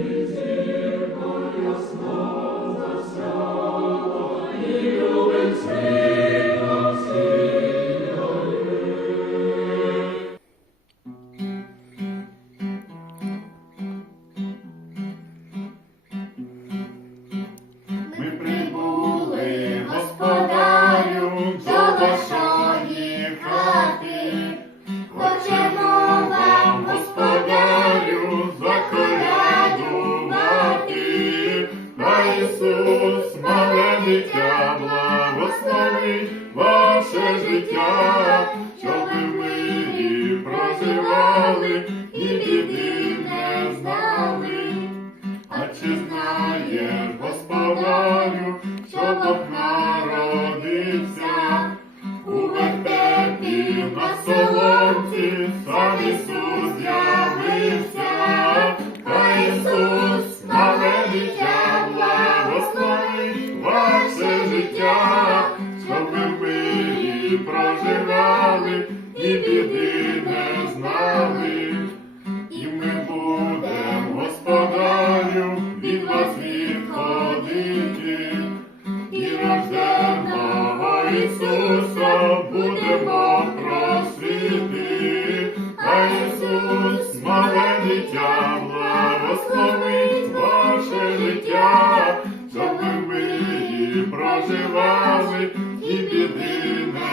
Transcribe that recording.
is here for your smile. Ісус, мале дитя, благословить ваше життя, щоб ви в мирі проживали і біди не знали. А чи знаєш, господарю, що Бог народився? У вертепі на соломці сам Ісус життя, щоб в мирі проживали і біди не знали. І ми будем, господарю, від вас відходити, і рожденого Ісуса будемо просити, а Ісус, мале дитя, благословить ваше життя, проживали і біди не.